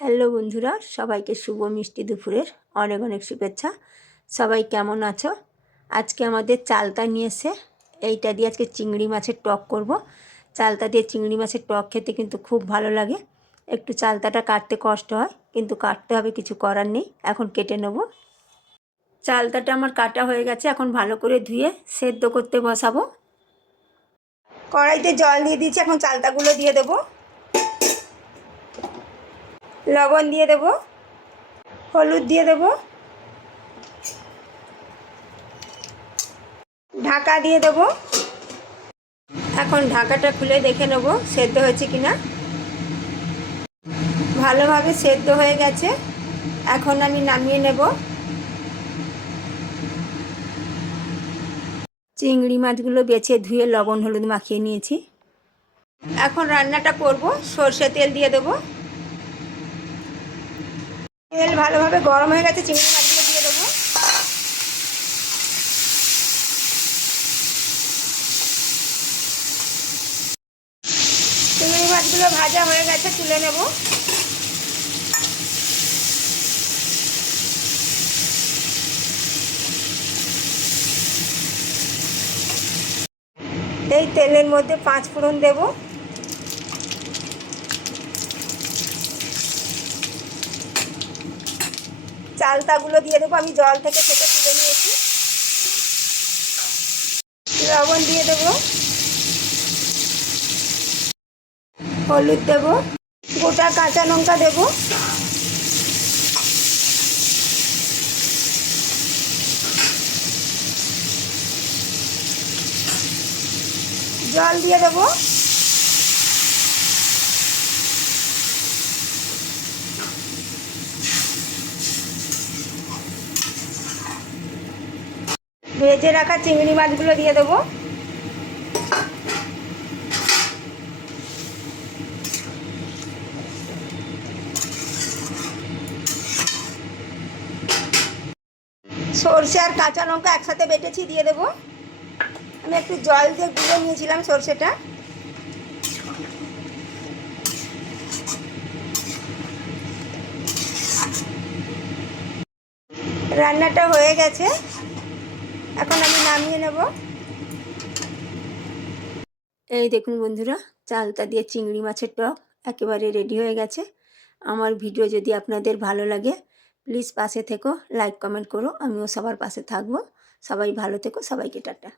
Hello বন্ধুরা, সবাইকে শুভ মিষ্টি দুপুরের অনেক অনেক শুভেচ্ছা। সবাই কেমন আছো? আজকে আমাদের চালতা নিয়ে এসে এইটা দিয়ে আজকে চিংড়ি মাছের টক করব। চালতা দিয়ে চিংড়ি মাছের টক খেতে কিন্তু খুব ভালো লাগে। একটু চালতাটা কাটতে কষ্ট হয়, কিন্তু কাটতে হবে, কিছু করার নেই। এখন কেটে নেব। চালতাটা আমার কাটা হয়ে গেছে, এখন ভালো করে ধুয়ে সেদ্ধ করতে বসাবো। কড়াইতে জল দিয়ে দিয়েছি, এখন চালতাগুলো দিয়ে দেবো। লবণ দিয়ে দেব, হলুদ দিয়ে দেব, ঢাকা দিয়ে দেব। এখন ঢাকাটা খুলে দেখে নেব সেদ্ধ হয়েছে কিনা। ভালোভাবে সেদ্ধ হয়ে গেছে, এখন আমি নামিয়ে নেব। চিংড়ি মাছগুলো বেছে ধুয়ে লবণ হলুদ মাখিয়ে নিয়েছি। এখন রান্নাটা করব। সর্ষে তেল দিয়ে দেব। তেল ভালোভাবে গরম হয়ে গেছে, চিংড়ি মাছগুলো দিয়ে দেবো। চিংড়ি মাছগুলো ভাজা হয়ে গেছে, তুলে নেব। এই তেলের মধ্যে 5 ফোড়ন দেব। চালতাগুলো দিয়ে দেবো, আমি জল থেকে তুলে নিয়েছি। লবণ দিয়ে দেব, হলুদ দেব, গোটা কাঁচা লঙ্কা দেব, জল দিয়ে দেব। ভেজে রাখা চিংড়ি মাছগুলো দিয়ে দেবো। সর্ষে আর কাঁচা লঙ্কা একসাথে বেটেছি, দিয়ে দেবো। আমি একটু জল দিয়ে গুলে নিয়েছিলাম সর্ষেটা। রান্নাটা হয়ে গেছে, এখন আমি নামিয়ে নেব। এই দেখুন বন্ধুরা, চালতা দিয়ে চিংড়ি মাছের টক একেবারে রেডি হয়ে গেছে। আমার ভিডিও যদি আপনাদের ভালো লাগে, প্লিজ পাশে থেকো, লাইক কমেন্ট করো, আমিও সবার পাশে থাকবো। সবাই ভালো থেকো, সবাইকে টাটা।